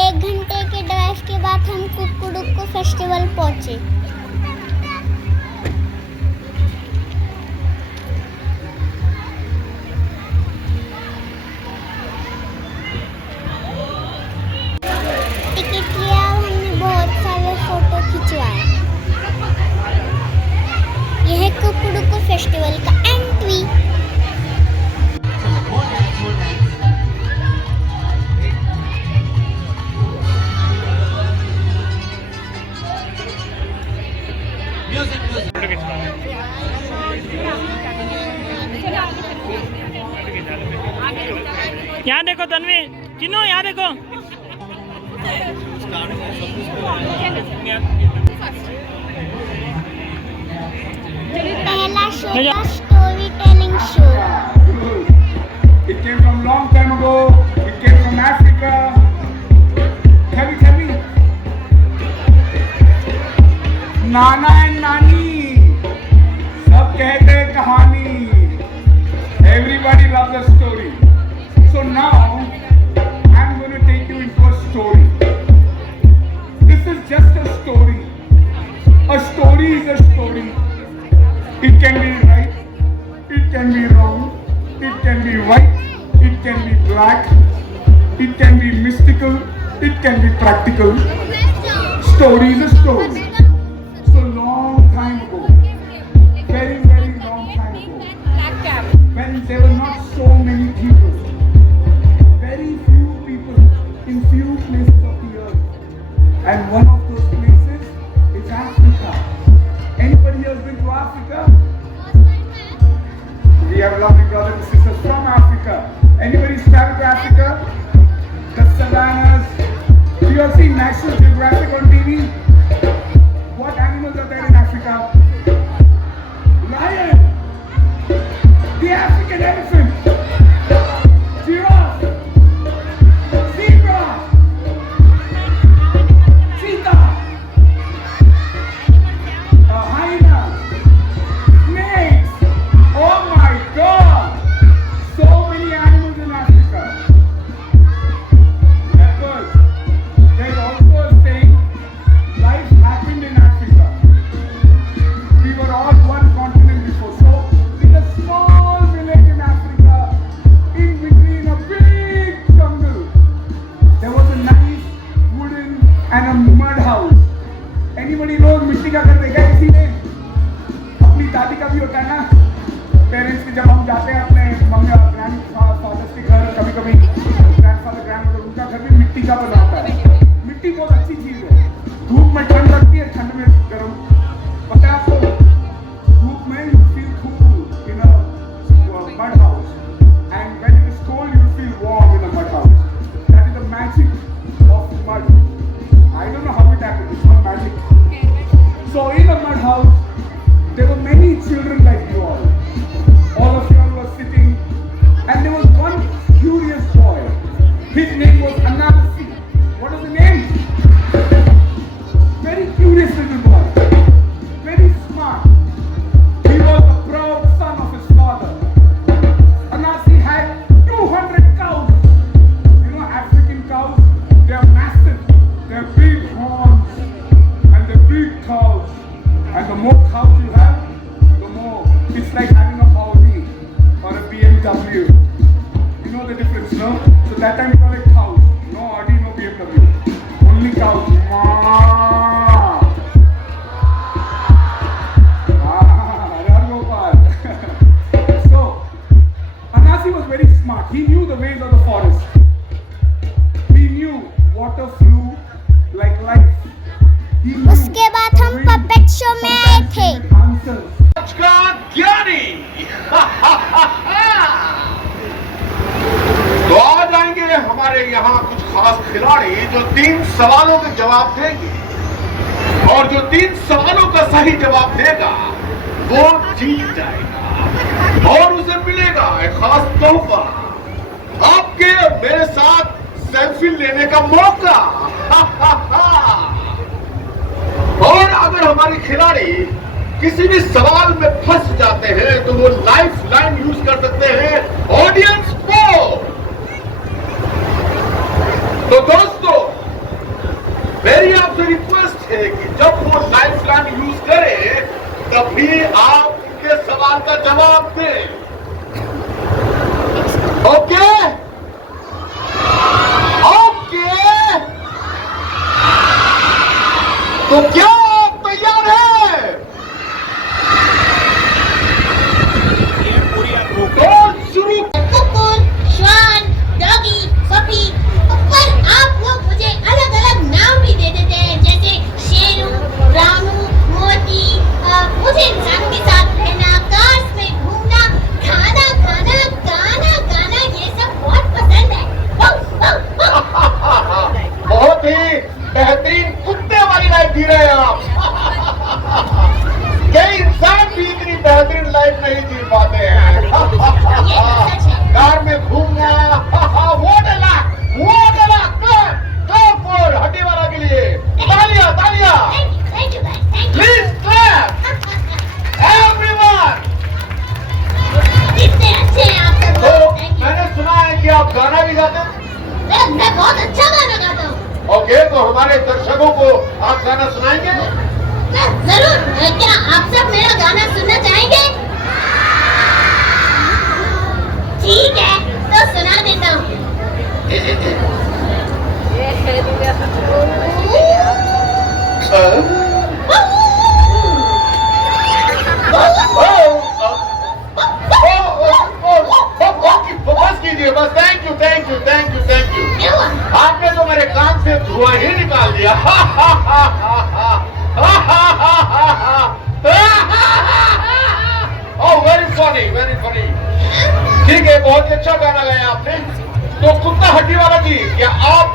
1 घंटे के ड्राइव के बाद हम कुक्कुड़ुक्कू फेस्टिवल पहुंचे। टिकट लिया, हमने बहुत सारे फोटो खिंचवाए। यह है कुक्कुड़ुक्कू फेस्टिवल का एंट्री। यहाँ देखो तन्वी, चिन्नू यहाँ देखो। पहला शो था story telling show. It came from long time ago. It came from Africa. Heavy. Nana and नानी सब कहते हैं कहानी. Everybody loves a story. So now I'm going to take you into a story. This is just a story. A story is a story. It can be right. It can be wrong. It can be white. It can be black. It can be mystical. It can be practical. Story is a story. So long time ago, very long time ago, when there were not so many people, very few people in few places of the earth, and one of those places is Africa. Anybody else been to Africa? We have lovely brothers and sisters from Africa. Anybody traveled to Africa? The savannas. Do you have seen National Geographic on TV? What animals are there in Africa? Lion. The African elephant. Giraffe. Zebra. Cheetah. Hyena. Snakes. Oh my God. So many animals in Africa. Leopards. There's also a saying, life happened in Africa. We were all one continent before. So, in a small village in Africa, in between a big jungle, there was a nice wooden and a mud house. Anybody knows मिट्टी का घर देखा है किसी ने? अपनी दादी का भी होता है ना? पेरेंट्स के जब हम जाते हैं अपने मम्मी और ग्रैंडफादर्स के घर, कभी-कभी ग्रैंडफादर ग्रैंडमदर उनका घर भी मिट्टी का बना होता है। मिट्टी बहुत अच्छी चीज है। धूप में ठंड लगती है, ठंड में गर्म। पता है आपको? धूप में you feel cool in a mud house, and when it is cold you feel warm in a mud house. That is the magic of mud. I don't know how it happened. It's not magic. So in a mud house, there were many children like you all. All of you all were sitting, and there was one curious boy. His name was Anansi. What was the name? Very curious little boy. Very smart. He was the proud son of his father. Anansi had 200 cows. You know African cows? They are massive. They have big horns. And they're big cows. And the more cows you have, the more. It's like having a Audi or a BMW. You know the difference, no? So that time you call it cows. No Audi, no BMW. Only cows. So, Anansi was very smart. He knew the ways of the forest. He knew water flew like life. He knew उसके बाद हम puppet show में आए थे। answers. का ज्ञानी तो आ जाएंगे हमारे यहाँ कुछ खास खिलाड़ी जो 3 सवालों के जवाब देंगे, और जो 3 सवालों का सही जवाब देगा वो जीत जाएगा और उसे मिलेगा एक खास तोहफा, आपके और मेरे साथ सेल्फी लेने का मौका। और अगर हमारे खिलाड़ी किसी भी सवाल में फंस जाते हैं तो वो लाइफ लाइन यूज कर सकते हैं ऑडियंस पोल। ठीक है, तो सुना देता हूँ। बस कीजिए, बस। Thank you, thank you, thank you, thank you. आपने तो मेरे कान से धुआं ही निकाल दिया। ओह, वेरी फनी, वेरी फनी। ठीक है, बहुत ही अच्छा गाना गाया आपने। तो कुत्ता हड्डी वाला जी, क्या आप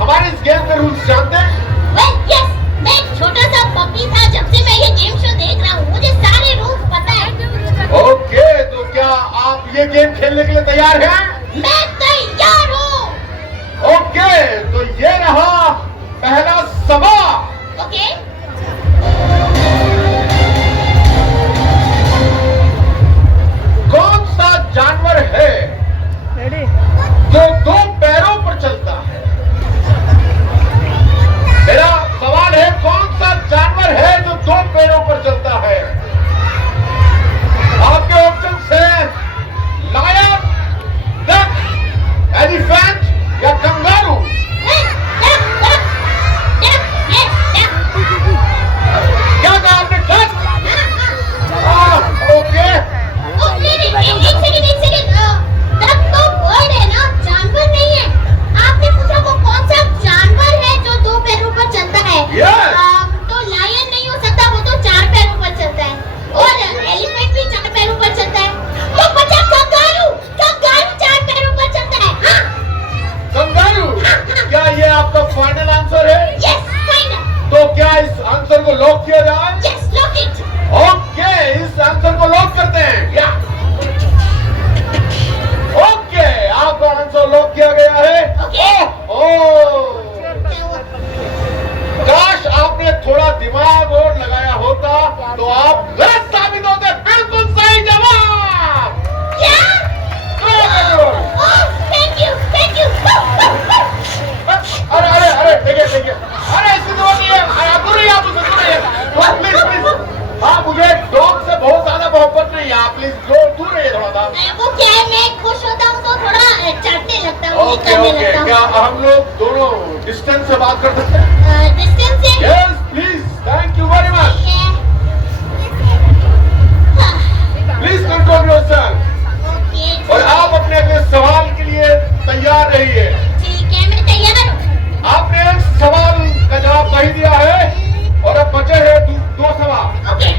हमारे इस गेम के रूल्स जानते हैं? Well, yes, मैं एक छोटा सा पपी था। जब से मैं ये गेम शो देख रहा हूँ, मुझे सारे रूल्स पता है। ओके, तो क्या आप ये गेम खेलने के लिए तैयार हैं? मैं तैयार हूँ। ओके, तो ये रहा पहला सवाल। ओके, कौन सा जानवर है जो दो पैरों पर चलता है? मेरा सवाल है, कौन सा जानवर है जो दो पैरों पर चलता है? आपके ऑप्शन है लायन, डक, एलिफेंट या कंगारू। क्या कहा आपने? डक? ओके। एक सेकंड। डक तो बर्ड है ना, जानवर नहीं है। आपने पूछा वो कौन सा जानवर है जो दो पैरों पर चलता है। Yes. तो लायन नहीं हो सकता, वो तो चार पैरों पर चलता है। और एलिफेंट भी चार पैरों पर चलता है। तो बचा कंगारू। कंगारू चार पैरों पर चलता है। हाँ, कंगारू? क्या ये आपका फाइनल आंसर है? Yes, final. तो क्या इस आंसर को लॉक किया जाए? Yes, lock it. ओके, इस आंसर को लॉक करते हैं। या ओके, आपका आंसर लॉक किया गया है। ओके। ओह, काश आपने थोड़ा दिमाग और लगाया होता तो आप गलत साबित होते। बिल्कुल सही जवाब। क्या? बिल्कुल। ओह, थैंक यू, थैंक यू। अरे अरे अरे, देखिए देखिए, अरे ऐसी तो नहीं है। अरे दूर रहिए, आप उससे दूर रहिए। Please please. हाँ, मुझे डॉग से बहुत ज्यादा मोहब्बत नहीं है। आप प्लीज दूर रहिए थोड़ा सा। वो क्या है, मैं खुश होता हूँ तो थोड़ा चाटने लगता हूँ, ये ओके करने ओके, लगता क्या हूँ। हम लोग दोनों डिस्टेंस से बात कर सकते हैं? डिस्टेंस से? Yes please, thank you very much. Please control yourself. Okay, और आप अपने अगले सवाल के लिए तैयार रहिए। ठीक है, मैं तैयार हूँ। आपने एक सवाल का जवाब सही दिया है और अब बचे हैं दो सवाल। ओके,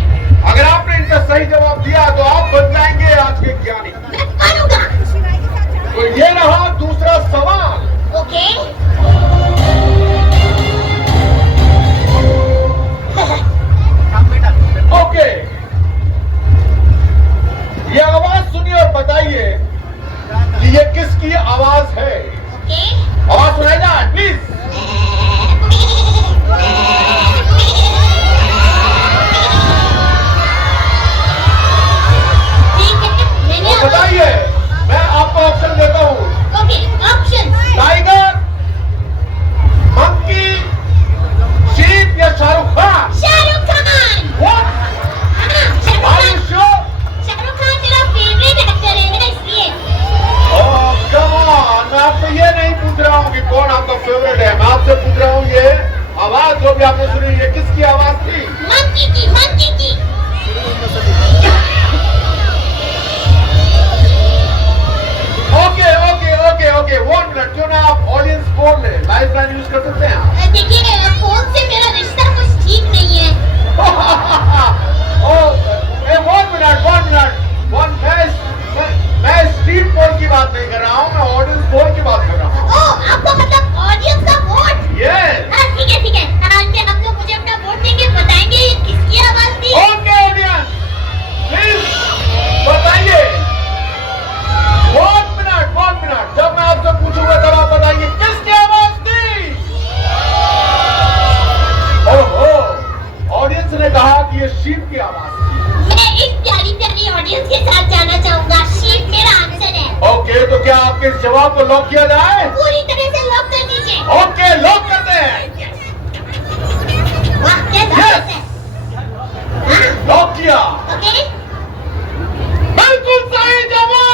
अगर आपने इनका सही जवाब दिया तो आप बन जाएंगे आज के ज्ञानी। मैं मानूंगा। तो ये रहा दूसरा सवाल। ओके। ओके, ये आवाज सुनिए और बताइए कि ये किसकी आवाज है। ओके। आवाज सुनाई जाए प्लीज। ठीक है, मैंने तो बताइए, मैं आपको ऑप्शन देता हूँ। Okay, option. Tiger, monkey, sheep या शाहरुख खान। शाहरुख खान। What? हाँ, Shahrukh Are you Khan. sure? Shahrukh Khan मेरा फेवरेट एक्टर है ना, इसलिए। Oh, come on, मैं आपसे ये नहीं पूछ रहा हूँ कि कौन आपका फेवरेट है। मैं आपसे पूछ रहा हूँ ये आवाज जो भी आपने सुनी, ये किसकी आवाज थी? मंकी की, मंकी की। Okay okay okay okay, 1 minute. क्यों ना आप ऑडियंस फोन ले, लाइफ लाइन यूज कर सकते हैं आप। देखिए, फोन से मेरा रिश्ता कुछ ठीक नहीं है। मैं स्ट्रीट पोल की बात नहीं कर रहा हूँ, मैं ऑडियंस पोल की बात कर रहा हूँ। ओह, आपको मतलब ऑडियंस का वोट? यस। हाँ, ठीक है, ठीक है। आप लोग मुझे अपना वोट देंगे, बताएंगे ये किसकी आवाज थी? ओके ऑडियंस, प्लीज बताइए। 1 मिनट। जब मैं आपसे पूछूंगा तब आप बताइए किसकी आवाज थी। ओहो, ऑडियंस ने कहा कि ये शीप की आवाज थी। मैं एक प्यारी प्यारी ऑडियंस के साथ जाना चाहूंगा। शीप मेरा आंसर है। ओके, तो क्या आपके इस जवाब को लॉक किया जाए? पूरी तरह से लॉक कर दीजिए। ओके, लॉक करते हैं। वाह, क्या जबरदस्त है। हाँ, लॉक किया। ओके। बिल्कुल सही जवाब।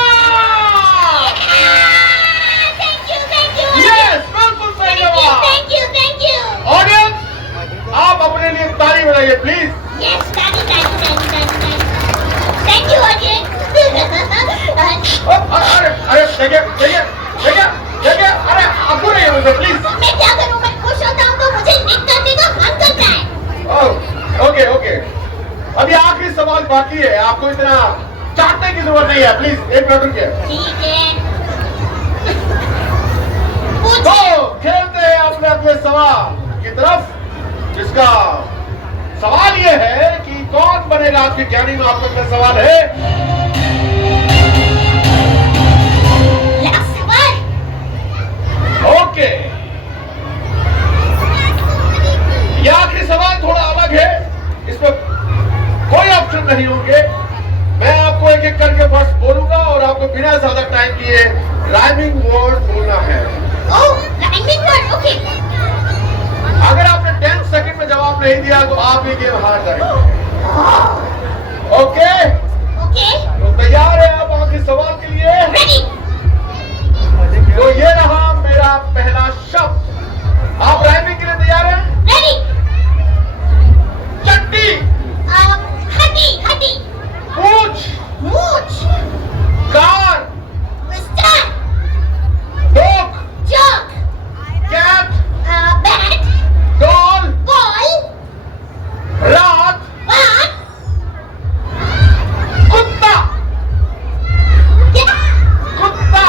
देखिए देखिए देखिए देखिए, अरे आपको नहीं है प्लीज। मैं क्या करूं, मैं खुश होता हूं तो मुझे लिख करने का मन करता है। ओके ओके, अभी आखिरी सवाल बाकी है, आपको इतना चाटने की जरूरत नहीं है, प्लीज एक मिनट रुकिए। ठीक है, तो खेलते हैं अपने अपने सवाल की तरफ, जिसका सवाल ये है कि कौन बनेगा आपके ज्ञानी में। आपका क्या सवाल है? लास्ट सवाल। ओके, यह आखिरी सवाल थोड़ा अलग है, इसमें कोई ऑप्शन नहीं होंगे। मैं आपको एक एक करके वर्ड्स बोलूंगा और आपको बिना ज्यादा टाइम किए राइमिंग वर्ड बोलना है। ओह, राइमिंग वर्ड, ओके। अगर आपने 10 सेकंड में जवाब नहीं दिया तो आप ये गेम हार जाएंगे। ओके, ओके, तो तैयार है आप आखिरी सवाल के लिए? रेडी। तो ये रहा मेरा पहला शब्द। आप राइमिंग के लिए तैयार हैं? रेडी। चट्टी, हड्डी, हड्डी। पूंछ, मूंछ, कार, स्टार, डॉग, चौक, कैट, बैट, डॉल, बॉल, रात, बात, कुत्ता, क्या? कुत्ता,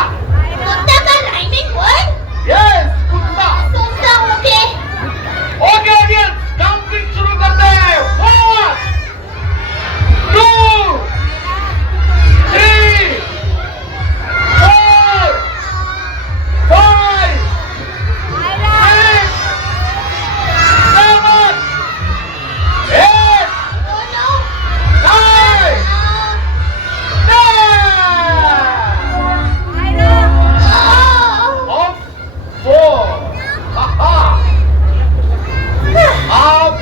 कुत्ता का राइमिंग वर्ड? यस कुत्ता। सोचता हूँ, ओके। ओके ऑडियंस, काउंटिंग शुरू करते हैं। 1 2 3 4 5 6 7 8 Oh no. 9 Oh. ऑफ 4। आप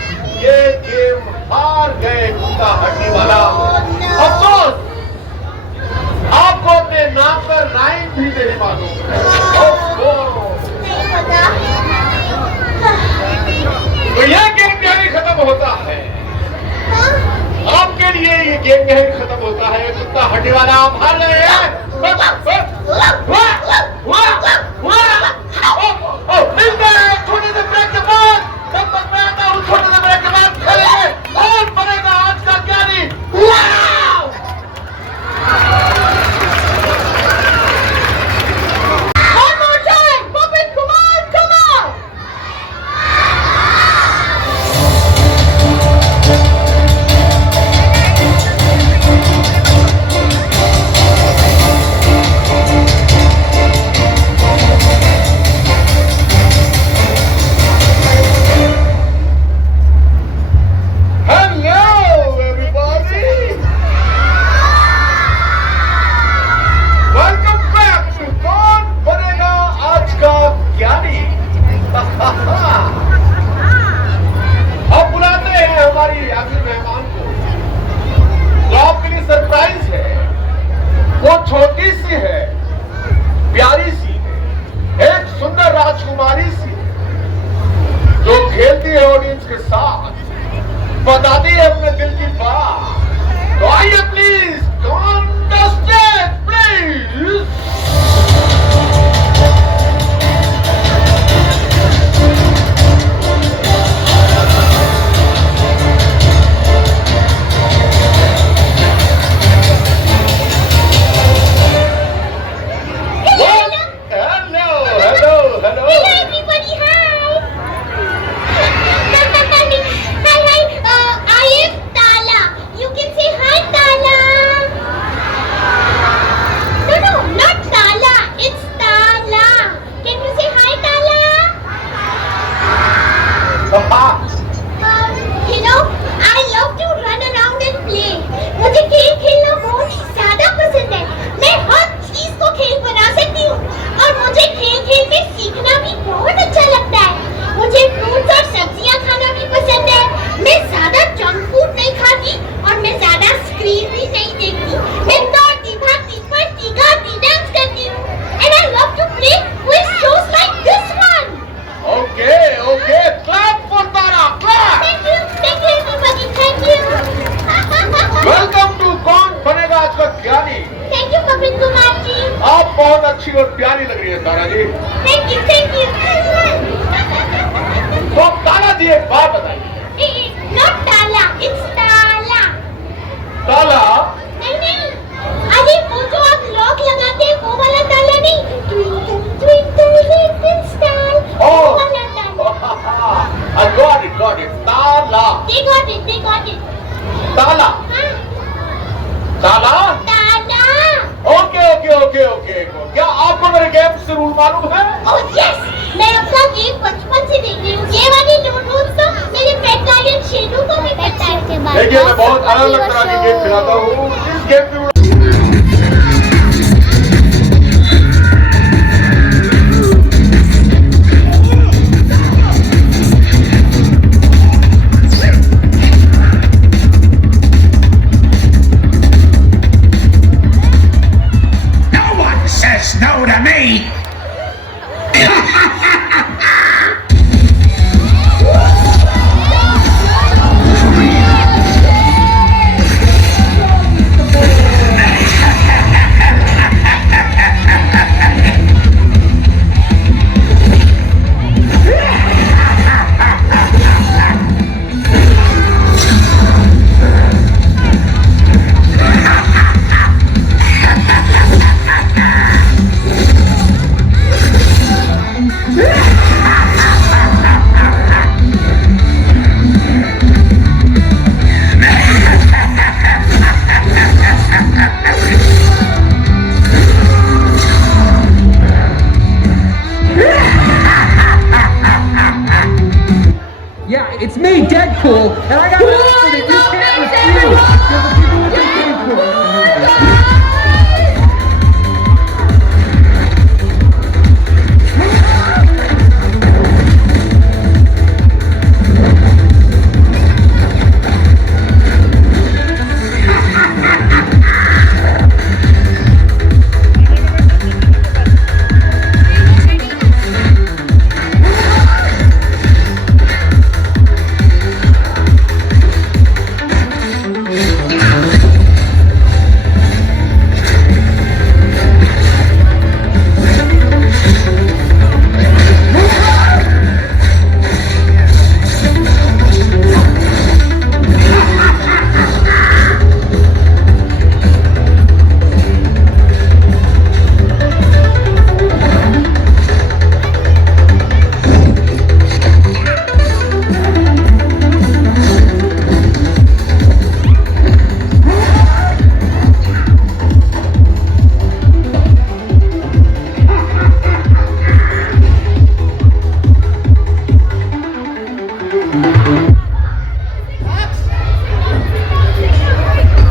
ये गेम हार गए कुत्ता हड्डी वाला। अफसोस, आपको अपने नाम पर राइम भी देने मालूम है। नहीं पता। तो यह गेम यहीं खत्म होता है। आपके लिए ये गेम यहीं खत्म होता है। कुत्ता हड्डी वाला आप हार गए हैं। मिलते हैं छोटे से ब्रेक के बाद। तब तक मैं आता हूँ छोटे से ब्रेक के बाद खेलेंगे कौन बनेगा आज का ज्ञानी। One more time. Puppet, come on, come on. Hello everybody. Welcome back to कौन बनेगा आज का ज्ञानी। अब बुलाते हैं हमारी आखिरी मेहमान को। तो आपके लिए सरप्राइज है। वो छोटी सी है, प्यारी सी है, एक सुंदर राजकुमारी सी है, जो खेलती है ऑडियंस के साथ, बताती है अपने दिल की बात। तो आइए please, contestant please. Hello hello hello. Hello, everybody. Hi. Hi. I am Tala. You can say hi, Tala. No, not अच्छी और प्यारी लग रही है Tara ji. Thank you thank you. तो अब तारा जी एक बात बताइए। नॉट ताला, इट्स ताला। ताला? नहीं नहीं, अरे वो जो आप लॉक लगाते हैं वो वाला ताला नहीं, ट्विंकल ट्विंकल लिटिल स्टार, वो वाला ताला। I got it, ताला। They got it। ताला? हाँ, ताला? ताला। ओके। क्या आपको मेरे गेम से रूल मालूम है? ओह यस, मैं आपका गेम बचपन से देख रही हूँ। ये वाली रूल्स तो मेरे पेट गार्डियन शेरू को भी पता है। देखिए मैं बहुत अलग अलग तरह की गेम खिलाता हूँ। इस गेम के rule says no to me. Yeah, it's me, Deadpool, and I got an offer that you can't refuse. You're the people with the Deadpool.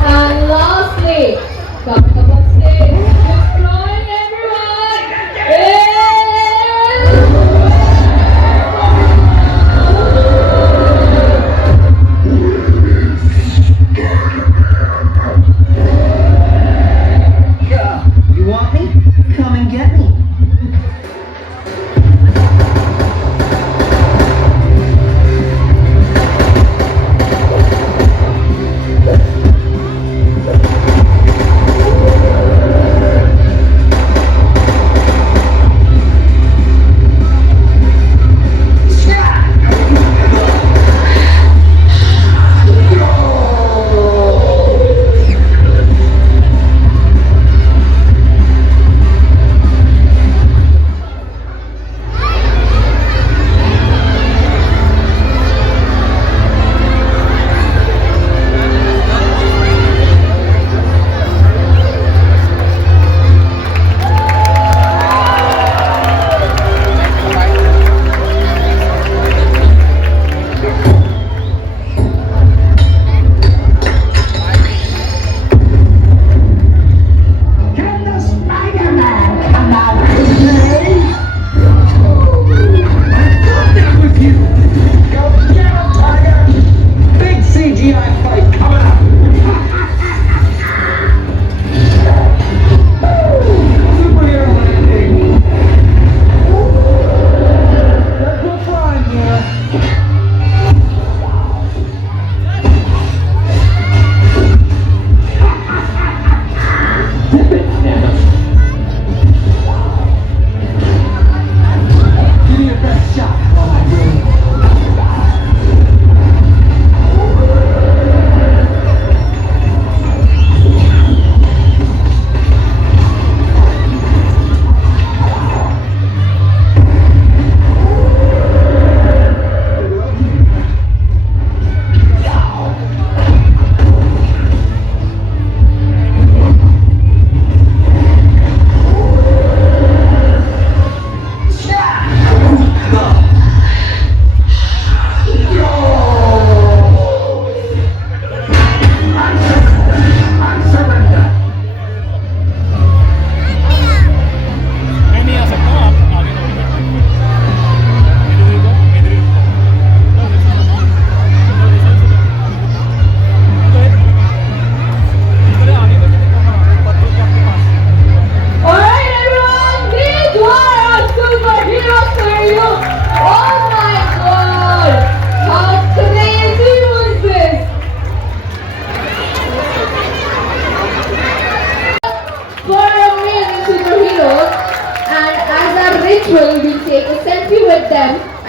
And lastly, coming up on stage, destroying everyone, You want me? Come and get me.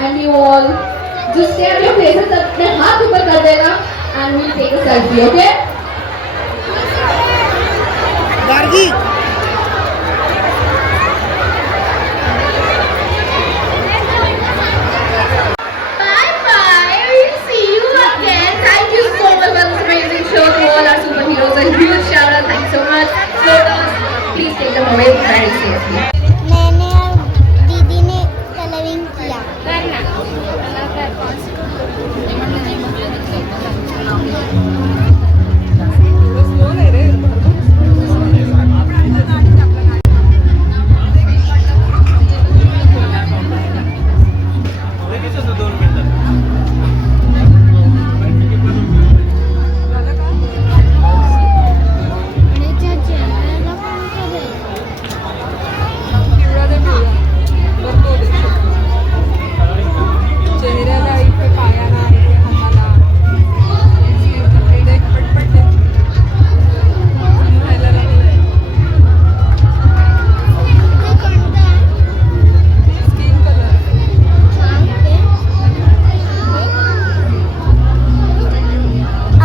and you all just stay at your places, अपने हाथ ऊपर कर देना and we'll take a selfie, okay? Bye bye. We'll see you again. Thank you so much for this amazing show to all our superheroes. A huge shout out. Thank you so much. Photos, please take them away very safely. मैंने और दीदी ने colouring किया।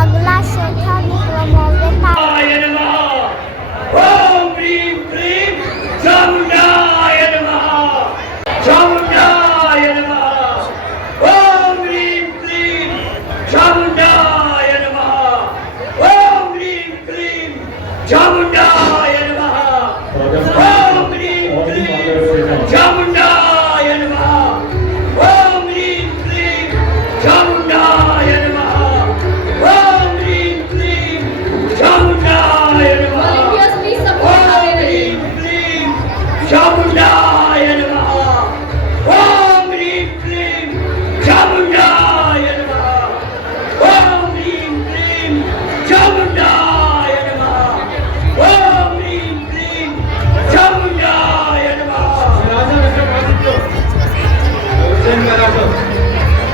अगला show था Volunteers, please support Kaveri.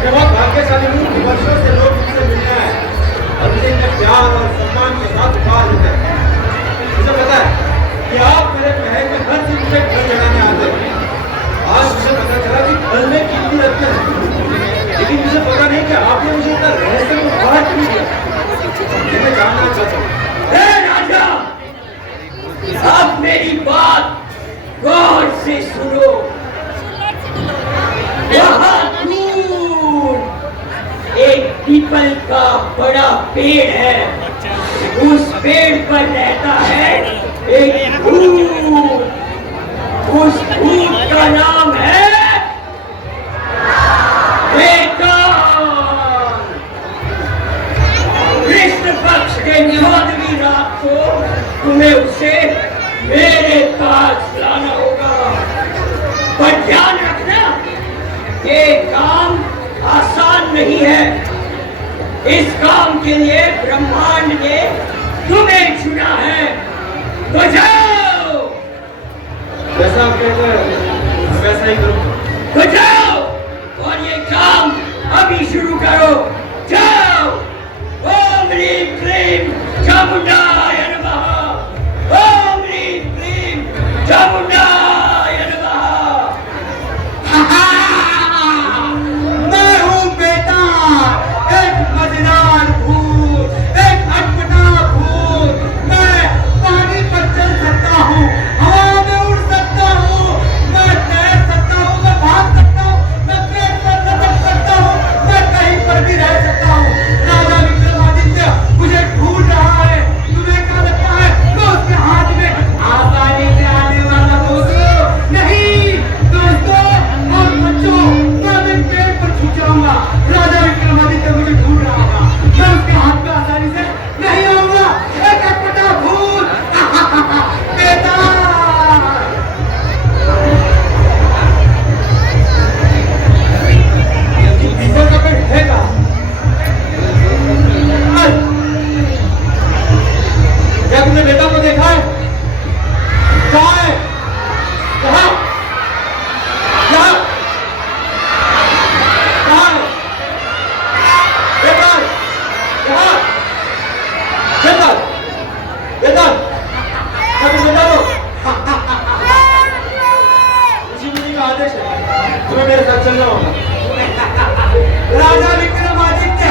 मैं बहुत भाग्यशाली हूँ कि वर्षों से लोग मुझसे मिलते हैं और मुझे इतने प्यार और सम्मान के साथ उपहार देते हैं। मुझे पता है कि आप मेरे महल में हर दिन मुझे घर जगाने आते हैं। आज मुझे पता चला कि घर में कितनी रत्न है, लेकिन मुझे पता नहीं कि आपने मुझे इतना रहस्य में उपहार क्यों दिया। ये मैं जानना चाहता हूँ। हे राजा, आप मेरी बात गौर से सुनो। वहाँ दूर एक पीपल का बड़ा पेड़ है। उस पेड़ पर रहता है एक भूत। उस भूत का नाम है बेताल। कृष्ण पक्ष के 9वीं रात को तुम्हें उसे मेरे पास लाना होगा। पर ध्यान रखना, ये काम आसान नहीं है। इस काम के लिए ब्रह्मांड ने तुम्हें चुना है। तो जाओ, जैसा आप कहते हैं वैसा ही करूँगा। तो जाओ और ये काम अभी शुरू करो। जाओ। ओम ह्रीं क्लीं चामुंडाय नमः। ओम ह्रीं क्लीं चामुंडाय नमः। मैं हूँ बेताल, एक मजेदार भूत, एक अटपटा भूत। मैं पानी पर चल सकता हूँ, हवा में उड़ सकता हूँ, मैं तैर सकता हूँ, मैं भाग सकता हूँ, मैं पेड़ पर लटक सकता हूँ, मैं कहीं पर भी रह सकता हूँ। राजा विक्रमादित्य मुझे ढूंढ रहा है। तुम्हें क्या लगता है मैं उसके हाथ में आसानी से आने वाला दोस्तों? नहीं दोस्तों और बच्चों, मैं अपने पेड़ पर छुप जाऊंगा। राजा विक्रमादित्य मुझे ढूंढ रहा होगा, मैं उसके हाथ में आसानी से नहीं आऊंगा। एक अटपटा भूत बेताल। पीपल का पेड़ है कहाँ? क्या तुमने बेटा को देखा है? कहाँ है? कहाँ? कहाँ? कहाँ है? बेताल! कहाँ? बेताल! बेताल! क्या तुम बेताल हो? ऋषि मुनि का आदेश है, तुम्हें मेरे साथ चलना होगा। राजा विक्रमादित्य,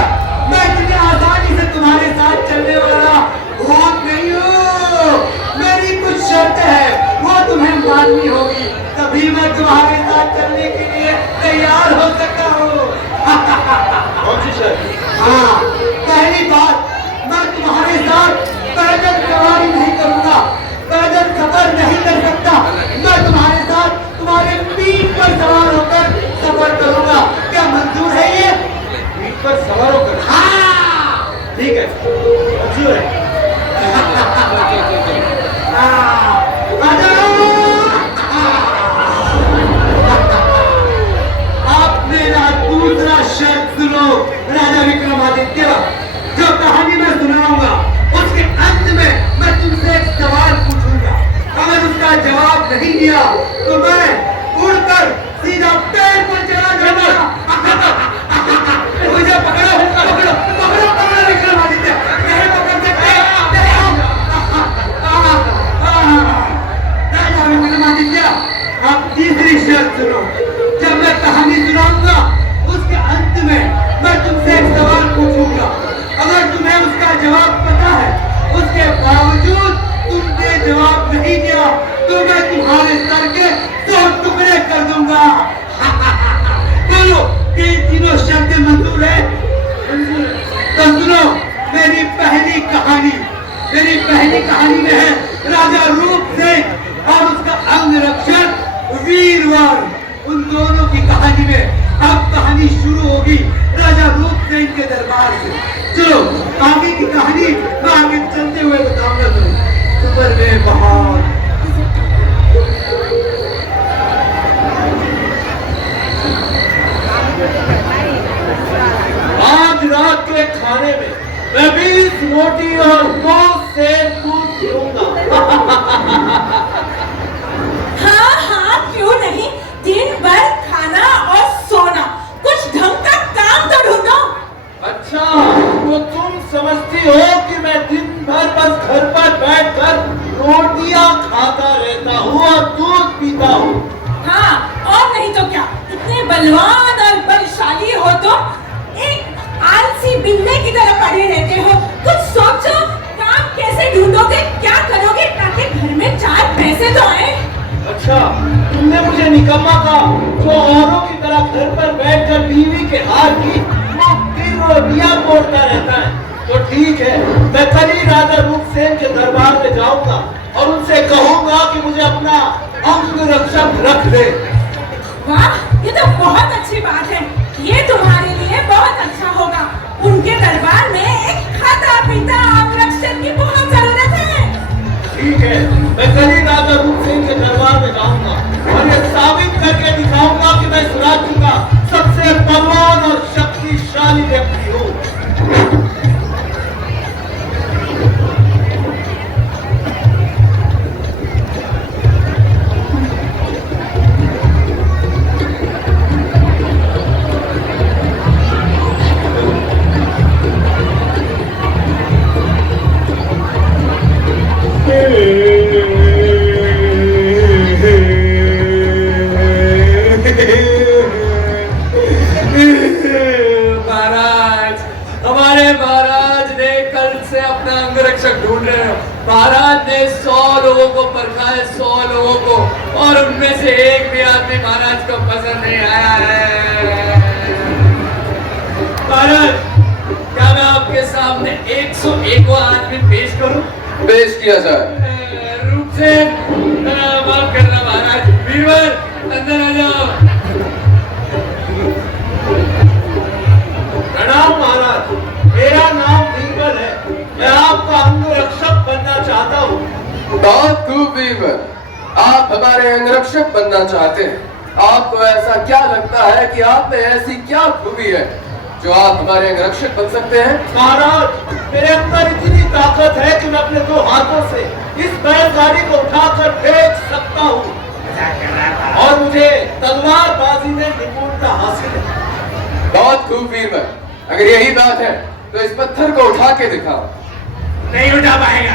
मैं इतनी आसानी से तुम्हारे साथ चलने वाला ऊँट नहीं हूँ। मेरी कुछ शर्त है, वो तुम्हें माननी होगी, तभी मैं तुम्हारे साथ चलने के लिए तैयार हो सकता हूँ। कौन सी शर्त? हाँ, पहली बात, मैं तुम्हारे साथ पैदल सवारी नहीं करूंगा, पैदल सफर नहीं कर सकता। मैं तुम्हारे साथ तुम्हारे पीठ पर सवार होकर सफर करूंगा। क्या मंजूर है ये? पीठ पर सवार होकर? हाँ, ठीक है, मंजूर है। आ जाओ। आप मेरा दूसरा शर्त सुनो राजा विक्रमादित्य। जो कहानी मैं सुनाऊंगा उसके अंत में मैं तुमसे एक सवाल पूछूंगा। अगर उसका जवाब नहीं दिया तो मैं उड़कर सीधा पेड़ पर चला जाऊंगा। मुझे पकड़ो पकड़ो पकड़ो पकड़ो विक्रमादित्य, नहीं पकड़ सकते। राजा विक्रमादित्य, अब तीसरी शर्त सुनो। जब मैं कहानी सुनाऊंगा उसके अंत में मैं तुमसे एक सवाल पूछूंगा। अगर तुम्हें उसका जवाब पता है, उसके बावजूद तुमने जवाब नहीं दिया तो मैं तुम्हारे सर के 100 टुकड़े कर दूंगा। बोलो कि तीनों शर्तें मंजूर है? तो सुनो मेरी पहली कहानी। मेरी पहली कहानी में है राजा रूपसेन और उसका अंगरक्षक वीरवर। उन दोनों की कहानी में अब कहानी शुरू होगी राजा रूपसेन के दरबार से। चलो आगे की कहानी मैं आगे चलते हुए बताऊंगा तुम्हें। सुपर में बहुत आज रात के खाने में मैं 20 रोटी और 2 सेब दूध पीऊंगा। हाँ हाँ, क्यों नहीं, दिन भर खाना और सोना, कुछ ढंग का काम तो ढूंढो। अच्छा, तो तुम समझती हो कि मैं दिन भर बस घर पर बैठकर रोटियां खाता रहता हूँ और दूध पीता हूँ? हाँ, और नहीं तो क्या, इतने बलवान और बलशाली हो तो एक आलसी बिल्ले की तरह पड़े रहते हो। कुछ सोचो, काम कैसे ढूंढोगे, क्या करोगे ताकि घर में 4 पैसे तो आए। अच्छा, तुमने मुझे निकम्मा कहा जो औरों की तरह घर पर बैठकर बीवी के हाथ की रोटियां तोड़ता रहता है। तो ठीक है, मैं कल ही राजा रूपसेन के दरबार में जाऊंगा और उनसे कहूंगा कि मुझे अपना अंग रक्षक रख दे। वाह, ये तो बहुत अच्छी बात है, ये तुम्हारे लिए बहुत अच्छा होगा। उनके दरबार में एक खाता पीता अंग रक्षक की बहुत जरूरत है। ठीक है, मैं कल ही राजा रूपसेन के दरबार में जाऊंगा और ये साबित करके दिखाऊंगा कि मैं इस राज्य का सबसे बलवान और शक्तिशाली व्यक्ति हूँ। ढूंढ रहे हो। महाराज ने 100 लोगों को परखा है, 100 लोगों को, और उनमें से एक भी आदमी महाराज को पसंद नहीं आया है। महाराज, क्या मैं आपके सामने 101 आदमी पेश करूं? पेश किया जाए। रूपसेन, माफ करना महाराज। वीरवर, अंदर आ जाओ। प्रणाम महाराज, मेरा नाम वीरवर है, मैं आपका अंगरक्षक बनना चाहता हूँ। बहुत खूब वीरवर, आप हमारे अंगरक्षक बनना चाहते हैं। आपको ऐसा क्या लगता है कि आप में ऐसी क्या खूबी है जो आप हमारे अंगरक्षक बन सकते हैं? महाराज, मेरे अंदर इतनी ताकत है कि मैं अपने 2 हाथों से इस बैलगाड़ी को उठाकर फेंक सकता हूँ, और मुझे तलवारबाजी में निपुणता हासिल है। बहुत खूब वीरवर, अगर यही बात है तो इस पत्थर को उठा के दिखाओ। नहीं उठा पाएगा,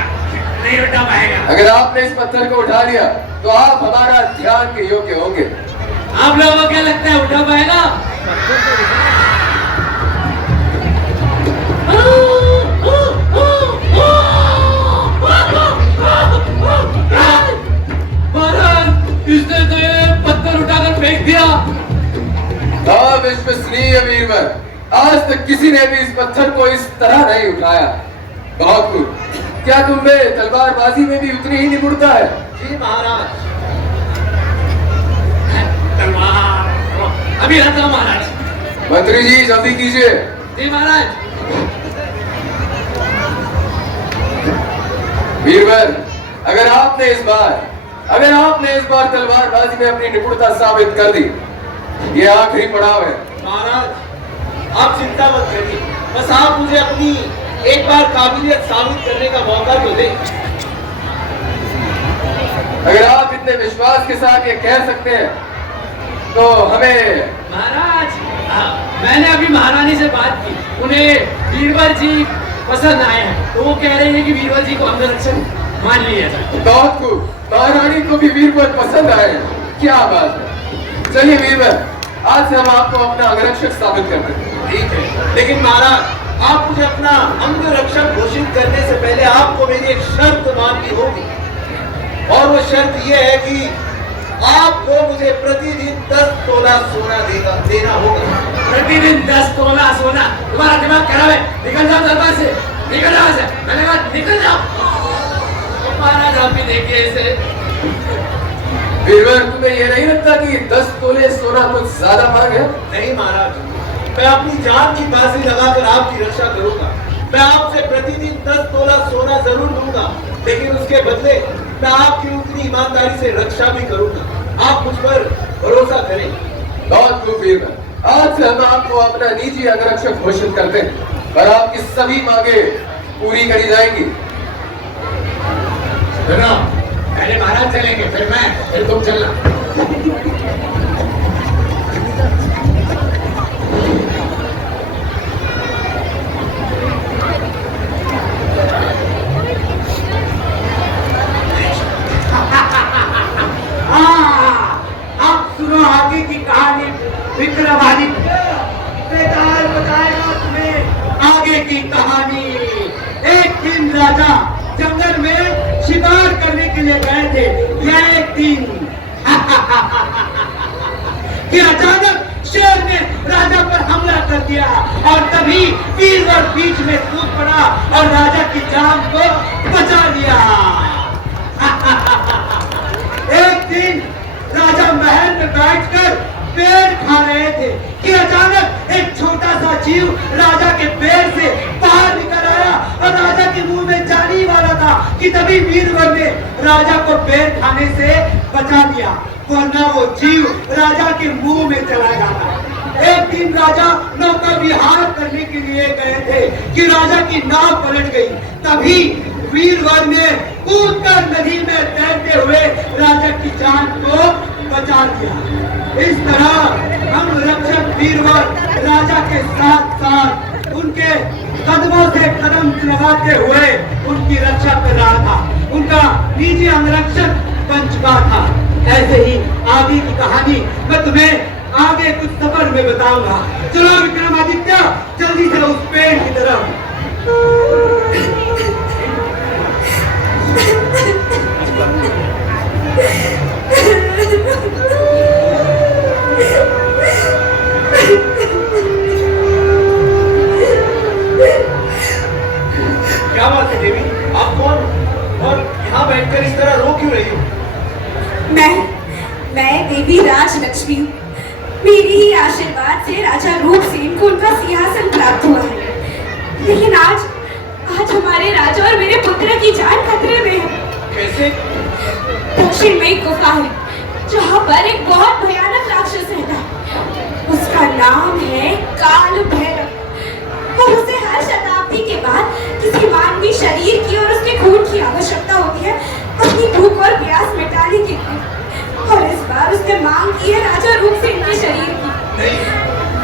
नहीं उठा पाएगा। अगर आपने इस पत्थर को उठा लिया तो आप हमारा ध्यान के योग्य होंगे। आप लोगों को क्या लगता है, उठा पाएगा? अविश्वसनीय वीरवर, आज तक किसी ने भी इस पत्थर को इस तरह नहीं उठाया। बहुत खूब। क्या तुम में तलवारबाजी में भी उतनी ही निपुणता है? जी महाराज। तलवार अभी आता हूं महाराज। मंत्री जी जल्दी कीजिए। जी महाराज। वीरवर, अगर आपने इस बार तलवारबाजी में अपनी निपुणता साबित कर दी, ये आखिरी पड़ाव है। महाराज आप चिंता मत करिए, बस आप मुझे अपनी एक बार काबिलियत साबित करने का मौका तो दें। अगर आप इतने विश्वास के साथ ये कह सकते हैं तो हमें। महाराज मैंने अभी महारानी से बात की, उन्हें वीरवर जी पसंद आए हैं, तो वो कह रहे हैं कि वीरवर जी को अंगरक्षक मान लिया जाए। बहुत खूब, महारानी को भी वीरवर पसंद आए हैं, क्या बात है। चलिए वीरवर, आज से हम आपको अपना अंगरक्षक साबित करते हैं। ठीक है, लेकिन महाराज आप मुझे अपना अंगरक्षक घोषित करने से पहले आपको मेरी एक शर्त माननी होगी, और वो शर्त ये है कि आपको मुझे प्रतिदिन 10 तोला सोना देना होगा। प्रतिदिन 10 तोला सोना? तुम्हारा दिमाग खराब है, निकल जाओ दरबार से, निकल जाओ से, मैंने कहा निकल जाओ। महाराज आप भी देखिए इसे। वीरवर, तुम्हें ये नहीं लगता कि 10 तोले सोना कुछ ज्यादा मांग है? नहीं महाराज, मैं अपनी जान की बाजी लगाकर आपकी रक्षा करूंगा। मैं आपसे प्रतिदिन 10 तोला सोना जरूर लूंगा, लेकिन उसके बदले मैं आपकी उतनी ईमानदारी से रक्षा भी करूंगा। आप मुझ पर भरोसा करें। बहुत खूब वीरवर, आज से हम आपको अपना निजी अंगरक्षक घोषित करते हैं, और आपकी सभी मांगे पूरी करी जाएंगी। पहले महाराज चलेंगे, फिर तुम चलना। अब सुनो आगे की कहानी। विक्रमादित्य बेदार बताएगा तुम्हें आगे की कहानी। एक दिन राजा जंगल में शिकार करने के लिए गए थे। यह एक दिन कि अचानक शेर ने राजा पर हमला कर दिया, और तभी वीरवर बीच में कूद पड़ा और राजा की जान को बचा लिया। एक दिन राजा महल में बैठकर पेड़ खा रहे थे कि अचानक एक छोटा सा जीव राजा के पेड़ से बाहर निकल आया और राजा के मुंह में जाने ही वाला था कि तभी वीरवर ने राजा को पेड़ खाने से बचा लिया, वरना वो जीव राजा के मुंह में चला गया। एक दिन राजा नौका विहार करने के लिए गए थे कि राजा की नाव पलट गई। तभी वीरवर ने कूदकर नदी में तैरते हुए राजा की जान को बचा लिया। इस तरह हम रक्षक वीरवर राजा के साथ साथ उनके कदमों से कदम लगाते हुए उनकी रक्षा कर रहा था, उनका निजी अंगरक्षक बन चुका था। ऐसे ही आगे की कहानी मैं तुम्हें आगे कुछ सफर में बताऊंगा। चलो विक्रमादित्य, जल्दी से उस पेड़ की तरफ। क्या बात है देवी, आप कौन और यहाँ बैठकर इस तरह रो क्यों रही हो? मैं देवी राजलक्ष्मी हूँ। मेरी ही आशीर्वाद से राजा रूपसेन को उनका सिंहासन प्राप्त हुआ है, लेकिन आज हमारे राजा और मेरे पुत्र की जान खतरे में है। कैसे? दक्षिण में एक गुफा है जहाँ पर एक बहुत भयानक राक्षस रहता है। उसका नाम है काल भैरव, और उसे हर शताब्दी के बाद किसी मानवीय शरीर की और उसके खून की आवश्यकता होती है अपनी भूख और प्यास मिटाने के लिए। और इस बार उसने मांग की है राजा रूपसेन के शरीर की। नहीं,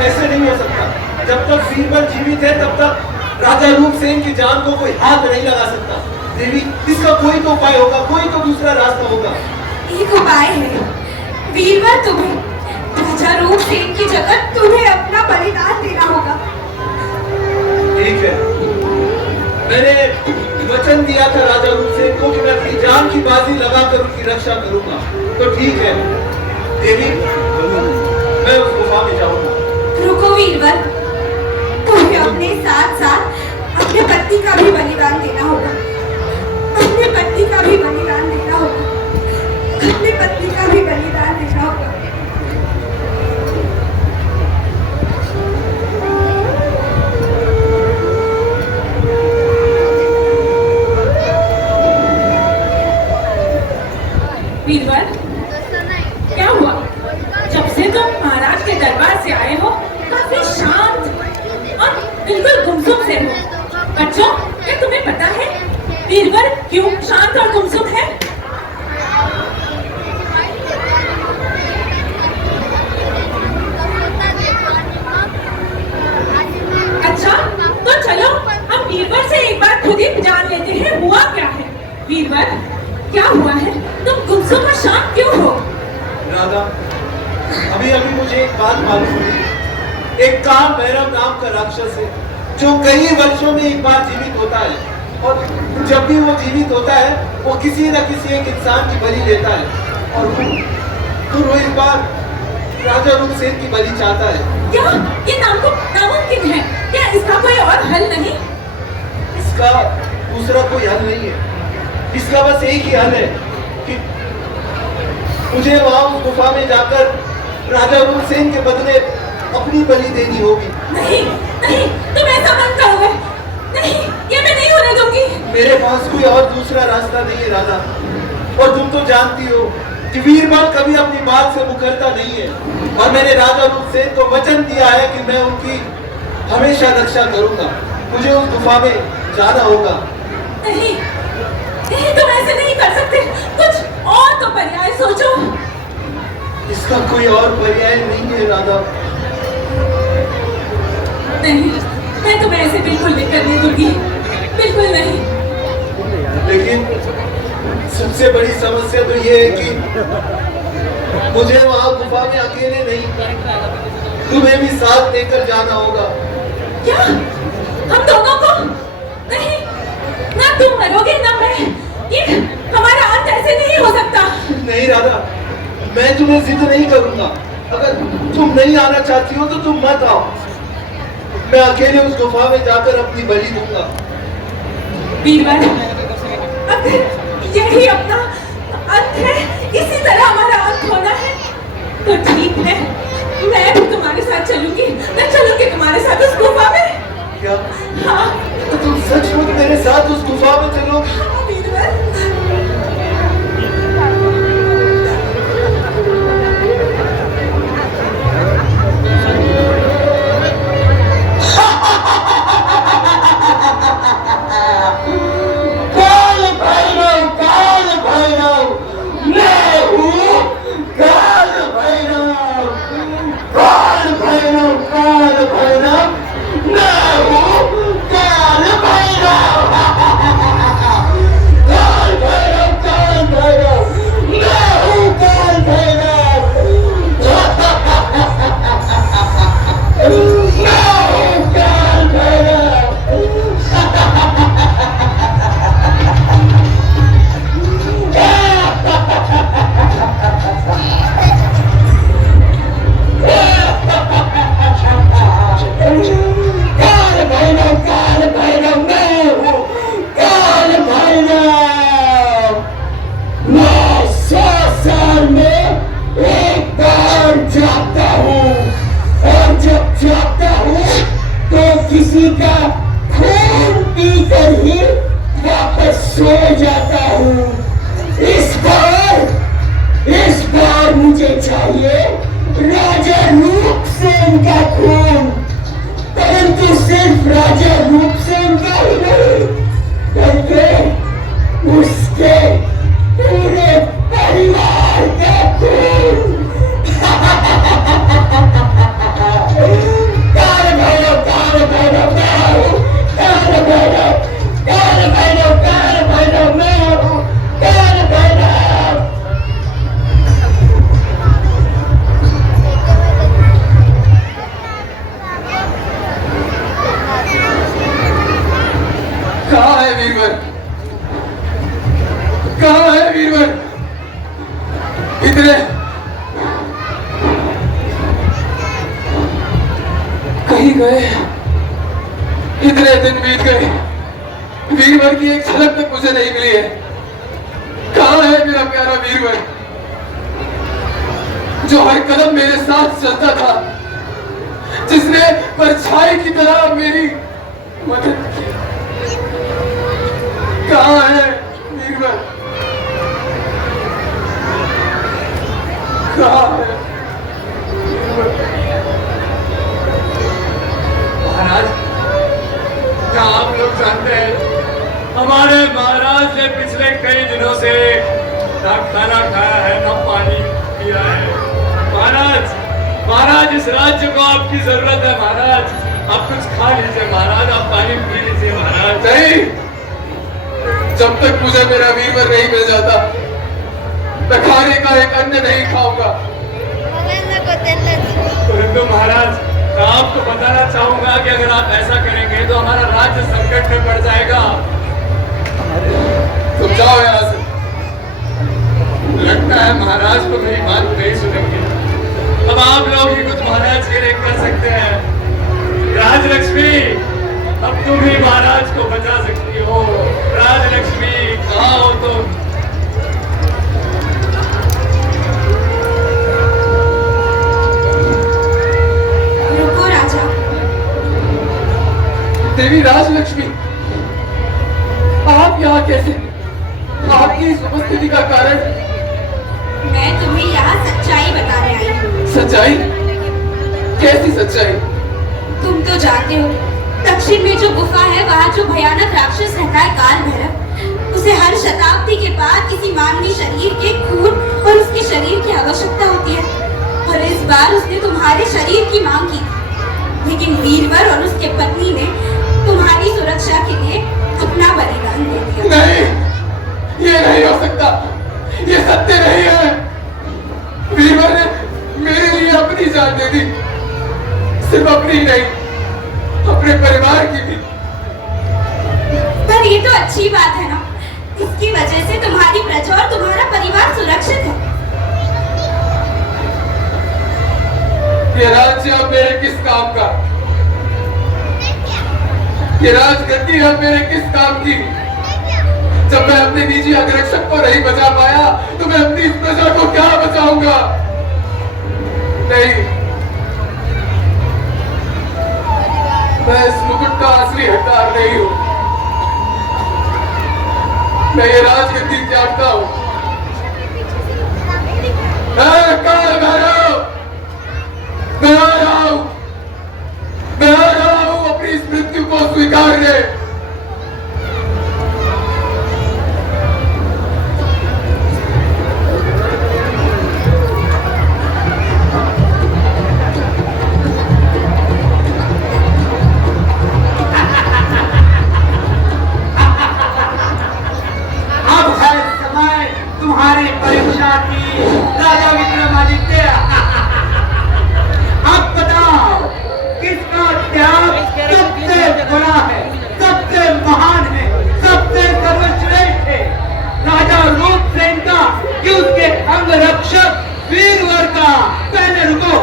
ऐसे नहीं हो सकता। जब तक वीरवर जीवित है तब तक राजा रूपसेन की जान को कोई हाथ नहीं लगा सकता। देवी, इसका कोई तो उपाय होगा, कोई तो दूसरा रास्ता होगा। एक उपाय है, वीरवर तुम्हें राजा रूपसेन की जगह तुम्हें अपना बलिदान देना होगा। ठीक है, मैंने वचन दिया था राजा रूपसेन को कि मैं अपनी जान की बाजी लगाकर उनकी रक्षा करूंगा। तो ठीक है देवी, मैं उस गुफा में जाऊंगा। पति का भी बलिदान देना होगा, अपने पति का भी बलिदान देना होगा, अपनी पत्नी का भी बलिदान देना होगा। वीरवर, क्या हुआ? जब से तुम महाराज के दरबार से आए हो काफी शांत और बिल्कुल गुमसुम से हो। बच्चों, क्या तुम्हें पता है वीरवर क्यों शांत और गुमसुम है? अच्छा, तो चलो हम वीरवर से एक बार खुद ही जान लेते हैं हुआ क्या है। वीरवर, क्या हुआ है? तुम गुमसुम और शांत क्यों हो? राधा, अभी अभी मुझे एक बात मालूम हुई। एक काम भैरव नाम का राक्षस है जो कई वर्षों में एक बार जीवित होता है, और जब भी वो जीवित होता है वो किसी न किसी एक इंसान की बलि लेता है, और वो इस बार राजा रूपसेन की बलि चाहता है। क्या ये नामुमकिन है? क्या इसका कोई और हल नहीं? इसका दूसरा कोई हल नहीं है। इसका बस एक ही हल है कि मुझे वहां उस गुफा में जाकर राजा रूपसेन के बदले अपनी बलि देनी होगी। नहीं, नहीं, तुम ऐसा मत करोगे। नहीं, ये मैं नहीं होने दूंगी। मेरे पास कोई और दूसरा रास्ता नहीं है राधा, और तुम तो जानती हो कि वीरबल कभी अपनी बात से मुकरता नहीं है, और मैंने राजा रूपसेन को वचन दिया है कि मैं उनकी हमेशा रक्षा करूंगा। मुझे उस गुफा में जाना होगा। नहीं, नहीं, तुम ऐसे नहीं कर सकते। कुछ और तो पर्याय सोचो। इसका कोई और पर्याय नहीं है राधा। नहीं, मैं तुम्हें ऐसे बिल्कुल नहीं करने दूंगी, बिल्कुल नहीं। लेकिन सबसे बड़ी समस्या तो ये है कि मुझे वहां गुफा में अकेले नहीं, तुम्हें भी साथ लेकर जाना होगा। क्या? हम दोनों को? नहीं, ना तुम मरोगे ना मैं। ये हमारा अंत ऐसे नहीं हो सकता। नहीं राधा, मैं तुम्हें जिद नहीं करूंगा। अगर तुम नहीं आना चाहती हो तो तुम मत आओ। मैं अकेले उस गुफा में जाकर अपनी बलि दूंगा। वीरवर, अगर यही अपना अंत है, इसी तरह हमारा अंत होना है, तो ठीक है, मैं भी तुम्हारे साथ चलूंगी। मैं चलूंगी तुम्हारे साथ उस गुफा में। क्या? हाँ। तो तुम सचमुच मेरे साथ उस गुफा में चलोगी? हाँ वीरवर। इतने दिन बीत गए, वीरवर की एक झलक तक मुझे नहीं मिली है। कहाँ है मेरा प्यारा वीरवर, जो हर कदम मेरे साथ चलता था, जिसने परछाई की तरह मेरी मदद की? कहाँ है वीरवर, कहाँ है महाराज? क्या आप लोग जानते हैं, हमारे महाराज ने पिछले कई दिनों से ना खाना खाया है, ना पानी पिया है। महाराज, महाराज, इस राज्य को आपकी जरूरत है। महाराज, आप कुछ खा लीजिए। महाराज, आप पानी पी लीजिए। महाराज नहीं, जब तक मुझे मेरा वीरवर नहीं मिल जाता, मैं खाने का एक अन्न नहीं खाऊंगा। परंतु महाराज, मैं आपको बताना चाहूंगा कि अगर आप ऐसा करेंगे तो हमारा राज्य संकट में पड़ जाएगा। तुम जाओ यहाँ से। लगता है महाराज को मेरी बात नहीं सुनेंगे। अब आप लोग ही कुछ महाराज के लिए कर सकते हैं। राजलक्ष्मी, अब तुम ही महाराज को बचा सकती हो। राजलक्ष्मी, कहाँ हो तुम? रुको राजा। देवी राजलक्ष्मी, आप यहाँ कैसे? आपकी इस उपस्थिति का कारण? मैं तुम्हें यहाँ सच्चाई बताने आई हूँ। सच्चाई? कैसी सच्चाई? तुम तो जानते हो, दक्षिण में जो गुफा है, वहाँ जो भयानक राक्षस रहता है काल भैरव, उसे हर शताब्दी के बाद किसी मानवीय शरीर के खून और उसके शरीर की आवश्यकता होती है। और इस बार उसने तुम्हारे शरीर की मांग की, लेकिन वीरवर और उसके पत्नी ने तुम्हारी सुरक्षा के लिए अपना बलिदान दे दिया। नहीं, ये नहीं हो सकता, ये सत्य नहीं है। वीरवर ने मेरे लिए अपनी जान दे दी, सिर्फ अपनी नहीं, अपने परिवार की भी। पर ये तो अच्छी बात है ना, इसकी वजह से तुम्हारी प्रजा और तुम्हारा परिवार सुरक्षित है। ये राज्य अब मेरे किस काम का? ये राजगद्दी अब मेरे किस काम की? जब मैं अपने निजी अंगरक्षक को नहीं बचा पाया, तो मैं अपनी इस प्रजा को क्या बचाऊंगा? नहीं, मैं इस मुकुट का असली हकदार नहीं हूं। मैं ये राजगद्दी त्यागता हूं। काल भैरव, मैं आ रहा हूं, मैं आ रहा हूं अपनी इस मृत्यु को स्वीकारने। अब है समय तुम्हारी परीक्षा की, राजा विक्रमादित्य। अब बताओ, किसका त्याग सबसे बड़ा है, सबसे महान है, सबसे सर्वश्रेष्ठ है? राजा रूपसेन का कि उसके अंगरक्षक वीरवर का? पहले रुको,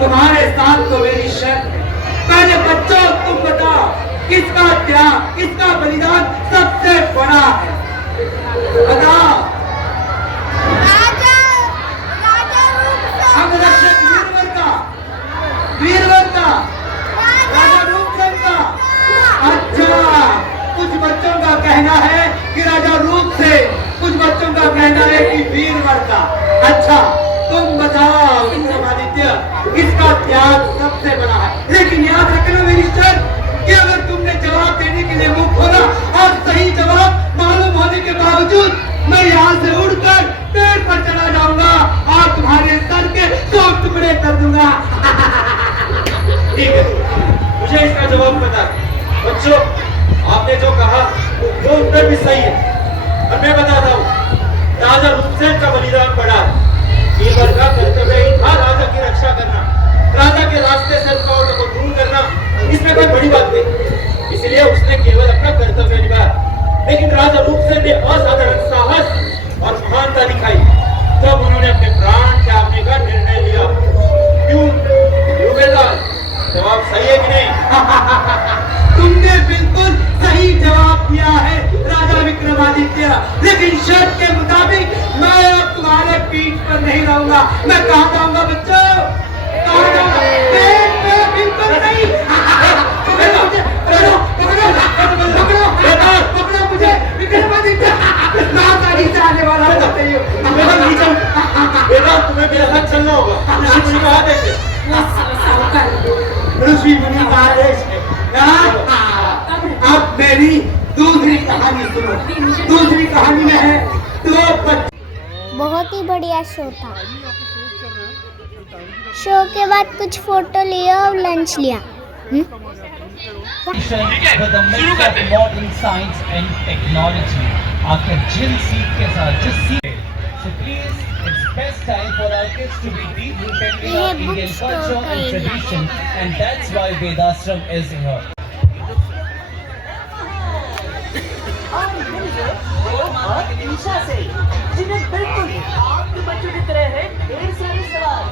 तुम्हारे साथ तो मेरी शर्त है। पहले बच्चों, तुम बताओ, किसका त्याग, किसका बलिदान सबसे बड़ा है? बताओ। अंगरक्षक वीरवर का, वीरवर का, राजा रूपसेन का? अच्छा, कुछ बच्चों का कहना है कि राजा रूपसेन, कुछ बच्चों का कहना है कि वीरवर का। अच्छा, तुम बताओ विक्रमादित्य, किसका त्याग सबसे बड़ा है? लेकिन याद रखना मेरी शर्त कि अगर तुमने जवाब देने के लिए मुंह खोला और सही जवाब मालूम होने के बावजूद मैं यहाँ से उड़कर पेड़ पर चला जाऊंगा और तुम्हारे सर के 100 टुकड़े कर दूंगा। ठीक है, मुझे इसका जवाब पता है। बच्चों, आपने जो कहा वो उत्तर भी सही है। अब मैं बताता हूँ, राजा रूपसेन का बलिदान बड़ा है। वीरवर का कर्तव्य ही था राजा की रक्षा करना, राजा के रास्ते से रुकावटों को दूर करना। इसमें कोई बड़ी बात नहीं, इसलिए उसने केवल अपना कर्तव्य निभाया। लेकिन राजा रूपसेन ने असाधारण साहस और महानता दिखाई, तब उन्होंने अपने प्राण त्यागने का निर्णय कहाँ जाऊंगा बच्चों, कहाँ जाऊंगा? बिल्कुल नहीं। पकड़ो मुझे, पकड़ो मुझे, गाड़ी से आने वाला बताइए। बेटा तुम्हें मेरे साथ चलना होगा। ऋषि मुनि महाराज, अब मेरी दूसरी कहानी सुनो। दूसरी कहानी में है दो बच्चे। बहुत ही बढ़िया शो था। शो के बाद कुछ फोटो लिया और लंच लिया। With a mix of modern science and technology. आखिर जिन सीख के साथ जिस सीख, so please, it's best time for our kids to be deep rooted in our Indian culture and tradition, and that's why Vedashram is here. जिन्हें बिल्कुल आपके बच्चों की तरह है ढेर सारे सवाल।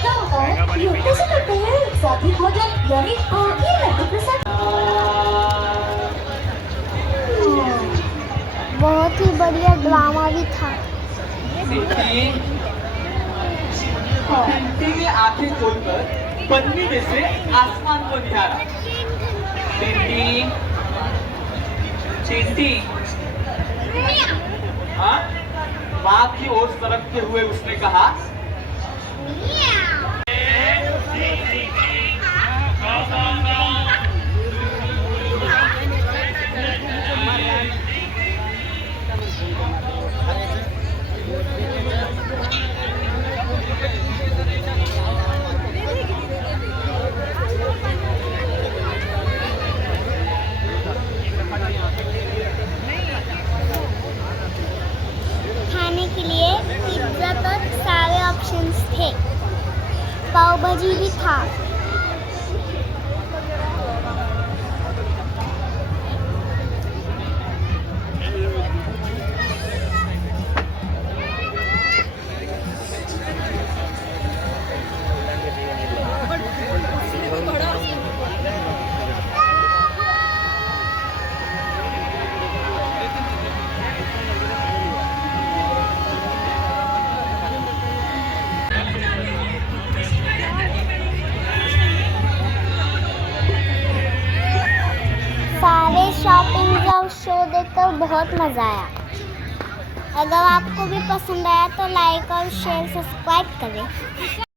क्या होता है? ये कैसे करते हैं? सात्विक भोजन यानी आगे लड्डू प्रसाद। बहुत ही बढ़िया ड्रामा भी था। चिंटी ने आंखें खोलकर पन्नी में से आसमान को निहारा। चिंटी, चिंटी, हाँ? माँ की ओर सरकते हुए उसने कहा, खाने के लिए पिज्जा पर सारे ऑप्शंस थे। पाव भाजी भी था। सारे शॉपिंग और शो देखकर बहुत मज़ा आया। अगर आपको भी पसंद आया तो लाइक और शेयर सब्सक्राइब करें।